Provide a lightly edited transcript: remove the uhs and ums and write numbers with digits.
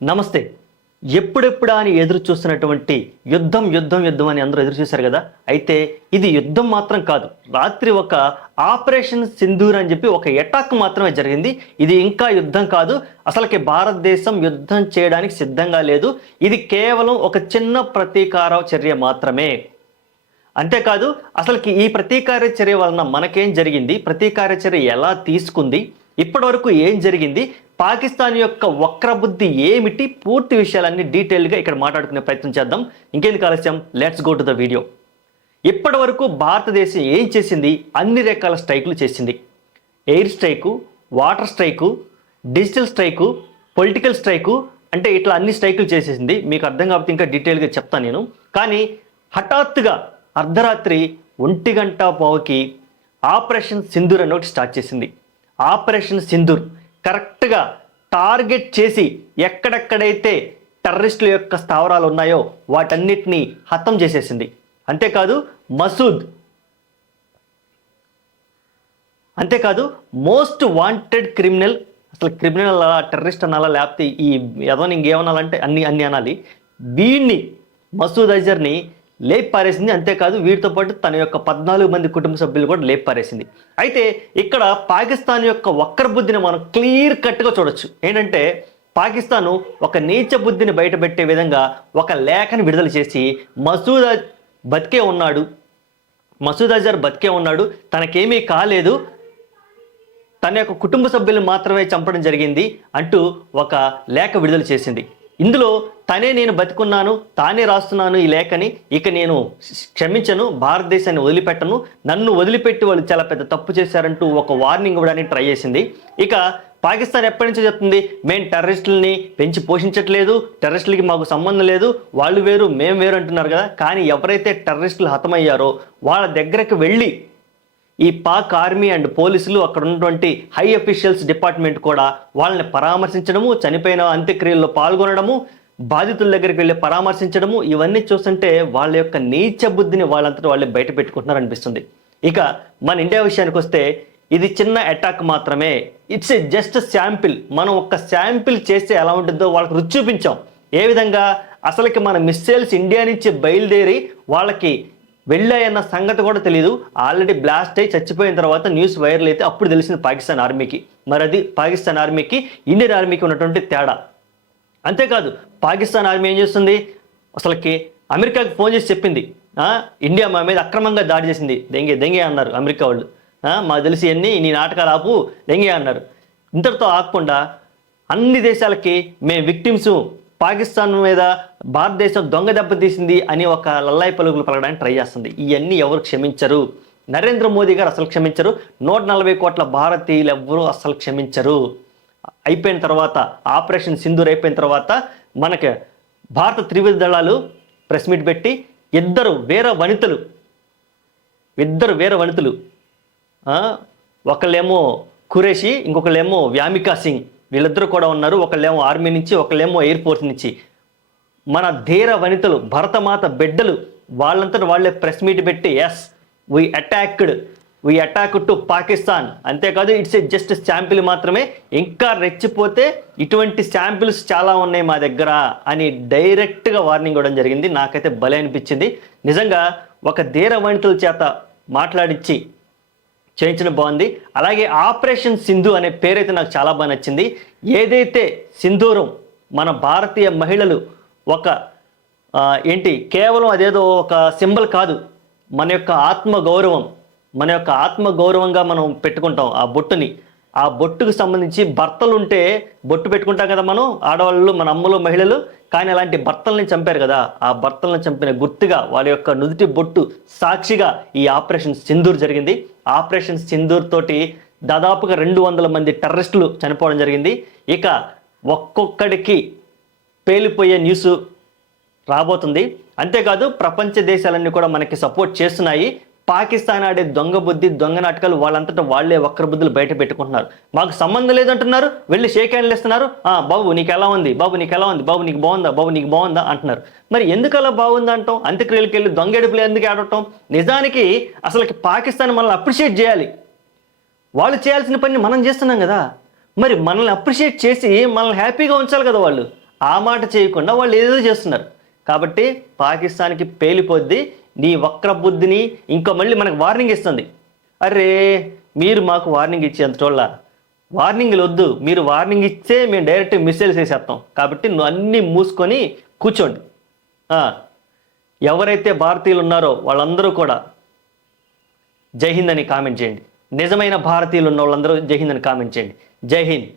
నమస్తే. ఎప్పుడెప్పుడా అని ఎదురు చూస్తున్నటువంటి యుద్ధం అని అందరూ ఎదురు చూశారు కదా! అయితే ఇది యుద్ధం మాత్రం కాదు. రాత్రి ఒక ఆపరేషన్ సింధూర్ అని చెప్పి ఒక అటాక్ మాత్రమే జరిగింది. ఇది ఇంకా యుద్ధం కాదు. అసలకి భారతదేశం యుద్ధం చేయడానికి సిద్ధంగా లేదు. ఇది కేవలం ఒక చిన్న ప్రతీకార చర్య మాత్రమే. అంతేకాదు అసలుకి ఈ ప్రతీకార చర్య వలన మనకేం జరిగింది? ప్రతీకార చర్య ఎలా తీసుకుంది? ఇప్పటివరకు ఏం జరిగింది? పాకిస్తాన్ యొక్క వక్రబుద్ధి ఏమిటి? పూర్తి విషయాలన్నీ డీటెయిల్గా ఇక్కడ మాట్లాడుకునే ప్రయత్నం చేద్దాం. ఇంకెందుకు ఆలస్యం, let's go to the video. ఇప్పటి వరకు భారతదేశం ఏం చేసింది? అన్ని రకాల స్ట్రైకులు చేసింది. Air strike, water strike, digital strike, political strike, అంటే ఇట్లా అన్ని స్ట్రైకులు చేసేసింది. మీకు అర్థం కాకపోతే ఇంకా డీటెయిల్గా చెప్తాను నేను. కానీ హఠాత్తుగా అర్ధరాత్రి 1:15కి ఆపరేషన్ సింధూర్ అని ఒకటి స్టార్ట్ చేసింది. ఆపరేషన్ సింధూర్ కరెక్ట్గా టార్గెట్ చేసి ఎక్కడెక్కడైతే టెర్రరిస్టుల యొక్క స్థావరాలు ఉన్నాయో వాటన్నిటినీ హతం చేసేసింది. అంతేకాదు మోస్ట్ వాంటెడ్ క్రిమినల్, అసలు క్రిమినల్ టెర్రరిస్ట్ అనాలా లేకపోతే ఈ ఎదవని ఇంకేమనాలంటే అన్ని అనాలి, వీడిని మసూద్ అజర్ని లేపి పారేసింది. అంతేకాదు వీటితో పాటు తన యొక్క 14 మంది కుటుంబ సభ్యులు కూడా లేపి పారేసింది. అయితే ఇక్కడ పాకిస్తాన్ యొక్క వక్రబుద్ధిని మనం క్లియర్ కట్గా చూడొచ్చు. ఏంటంటే పాకిస్తాను ఒక నీచ బుద్ధిని బయటపెట్టే విధంగా ఒక లేఖను విడుదల చేసి మసూద్ అజర్ బతికే ఉన్నాడు, తనకేమీ కాలేదు, తన యొక్క కుటుంబ సభ్యులను మాత్రమే చంపడం జరిగింది అంటూ ఒక లేఖ విడుదల చేసింది. ఇందులో నేను బతికున్నాను, తానే రాస్తున్నాను ఈ లేఖని, ఇక నేను క్షమించను, భారతదేశాన్ని వదిలిపెట్టను, నన్ను వదిలిపెట్టి వాళ్ళు చాలా పెద్ద తప్పు చేశారంటూ ఒక వార్నింగ్ ఇవ్వడానికి ట్రై చేసింది. ఇక పాకిస్తాన్ ఎప్పటి నుంచో చెప్తుంది, మేము టెర్రరిస్టులని పెంచి పోషించట్లేదు, టెర్రరిస్టులకి మాకు సంబంధం లేదు, వాళ్ళు వేరు మేము వేరు అంటున్నారు కదా. కానీ ఎవరైతే టెర్రరిస్టులు హతమయ్యారో వాళ్ళ దగ్గరకు వెళ్ళి ఈ పాక్ ఆర్మీ అండ్ పోలీసులు, అక్కడ ఉన్నటువంటి హై అఫీషియల్స్ డిపార్ట్మెంట్ కూడా వాళ్ళని పరామర్శించడము, చనిపోయిన అంత్యక్రియల్లో పాల్గొనడము, బాధితుల దగ్గరికి వెళ్ళి పరామర్శించడము, ఇవన్నీ చూస్తుంటే వాళ్ళ యొక్క నీచ బుద్ధిని వాళ్ళంతటా వాళ్ళే బయట పెట్టుకుంటున్నారు అనిపిస్తుంది. ఇక మన ఇండియా విషయానికి వస్తే ఇది చిన్న అటాక్ మాత్రమే. It's a just sample. మనం ఒక శాంపిల్ చేస్తే ఎలా ఉంటుందో వాళ్ళకి రుచి చూపించాం. ఏ విధంగా? అసలుకి మన మిస్సైల్స్ ఇండియా నుంచి బయలుదేరి వాళ్ళకి వెళ్ళాయన్న సంగతి కూడా తెలియదు. ఆల్రెడీ బ్లాస్ట్ అయి చచ్చిపోయిన తర్వాత న్యూస్ వైరల్ అయితే అప్పుడు తెలిసింది పాకిస్తాన్ ఆర్మీకి. మరి అది పాకిస్తాన్ ఆర్మీకి ఇండియన్ ఆర్మీకి ఉన్నటువంటి తేడా. అంతేకాదు పాకిస్తాన్ ఆర్మీ ఏం చేస్తుంది? అసలుకి అమెరికాకి ఫోన్ చేసి చెప్పింది, ఇండియా మా మీద అక్రమంగా దాడి చేసింది, దెంగే అన్నారు అమెరికా వాళ్ళు. మాకు తెలిసి అన్ని నీ నాటకాలు ఆపు, దెంగే అన్నారు. ఇంతటితో ఆగకుండా అన్ని దేశాలకి మేము విక్టిమ్స్, పాకిస్తాన్ మీద భారతదేశం దొంగ దెబ్బతీసింది అని ఒక లల్లాయి పలుకులు పలకడానికి ట్రై చేస్తుంది. ఇవన్నీ ఎవరు క్షమించరు. నరేంద్ర మోదీ గారు అసలు క్షమించరు. 140 కోట్ల భారతీయులు ఎవ్వరూ అసలు క్షమించరు. అయిపోయిన తర్వాత ఆపరేషన్ సింధూర్ అయిపోయిన తర్వాత మనకి భారత త్రివిధ దళాలు ప్రెస్ మీట్ పెట్టి ఇద్దరు వేరే వనితలు, ఒకళ్ళేమో ఖురేషి, ఇంకొకళ్ళేమో వ్యామికా సింగ్, వీళ్ళిద్దరూ కూడా ఉన్నారు. ఒకళ్ళేమో ఆర్మీ నుంచి, ఒకళ్ళేమో ఎయిర్ ఫోర్స్ నుంచి. మన ధీర వనితలు, భరతమాత బిడ్డలు వాళ్ళంతటా వాళ్ళే ప్రెస్ మీట్ పెట్టి yes we attack to Pakistan. అంతేకాదు ఇట్స్ ఏ జస్ట్ శాంపిల్ మాత్రమే, ఇంకా రెచ్చిపోతే ఇటువంటి శాంపిల్స్ చాలా ఉన్నాయి మా దగ్గర అని డైరెక్ట్గా వార్నింగ్ ఇవ్వడం జరిగింది. నాకైతే భలే అనిపించింది. నిజంగా ఒక ధీర వనితల చేత మాట్లాడించి చేయించడం బాగుంది. అలాగే ఆపరేషన్ సింధు అనే పేరైతే నాకు చాలా బాగా నచ్చింది. ఏదైతే సింధూరం మన భారతీయ మహిళలు ఒక కేవలం అదేదో ఒక సింబల్ కాదు, మన యొక్క ఆత్మగౌరవంగా మనం పెట్టుకుంటాం ఆ బొట్టుని. ఆ బొట్టుకు సంబంధించి భర్తలు ఉంటే బొట్టు పెట్టుకుంటాం కదా మనం, ఆడవాళ్ళు, మన అమ్మలు, మహిళలు. కానీ అలాంటి భర్తల్ని చంపారు కదా, ఆ భర్తలను చంపిన గుర్తుగా వాళ్ళ యొక్క నుదుటి బొట్టు సాక్షిగా ఈ ఆపరేషన్ సింధూర్ జరిగింది. ఆపరేషన్ సింధూర్ తోటి దాదాపుగా 200 మంది టెర్రరిస్టులు చనిపోవడం జరిగింది. ఇక ఒక్కొక్కడికి పేలిపోయే న్యూస్ రాబోతుంది. అంతేకాదు ప్రపంచ దేశాలన్నీ కూడా మనకి సపోర్ట్ చేస్తున్నాయి. పాకిస్తాన్ ఆడే దొంగ బుద్ధి, దొంగ నాటకాలు వాళ్ళంతటా వాళ్ళే వక్రబుద్ధులు బయట పెట్టుకుంటున్నారు. మాకు సంబంధం లేదంటున్నారు, వెళ్ళి షేక్ హ్యాండ్లు ఇస్తున్నారు. బాబు నీకు ఎలా ఉంది, బాబు నీకు బాగుందా అంటున్నారు. మరి ఎందుకు అలా బాగుందా అంటాం? అంత్యక్రియలకు వెళ్ళి దొంగెడుపులు ఎందుకు ఆడటం? నిజానికి అసలుకి పాకిస్తాన్ మనల్ని అప్రిషియేట్ చేయాలి. వాళ్ళు చేయాల్సిన పని మనం చేస్తున్నాం కదా. మరి మనల్ని అప్రిషియేట్ చేసి మనల్ని హ్యాపీగా ఉంచాలి కదా వాళ్ళు. ఆ మాట చేయకుండా వాళ్ళు ఏదో చేస్తున్నారు. కాబట్టి పాకిస్తాన్కి పేలిపోద్ది. నీ వక్ర బుద్ధిని ఇంకా మళ్ళీ మనకు వార్నింగ్ ఇస్తుంది. అరే మీరు మాకు వార్నింగ్ ఇచ్చేంతటోళ్ళ, వార్నింగ్లు వద్దు. మీరు వార్నింగ్ ఇస్తే మేము డైరెక్ట్ మిస్సైల్స్ వేసేస్తాం. కాబట్టి నువ్వు అన్నీ మూసుకొని కూర్చోండి. ఎవరైతే భారతీయులు ఉన్నారో వాళ్ళందరూ కూడా జై హింద్ అని కామెంట్ చేయండి. నిజమైన భారతీయులు ఉన్న వాళ్ళందరూ జై హింద్ అని కామెంట్ చేయండి. జై హింద్.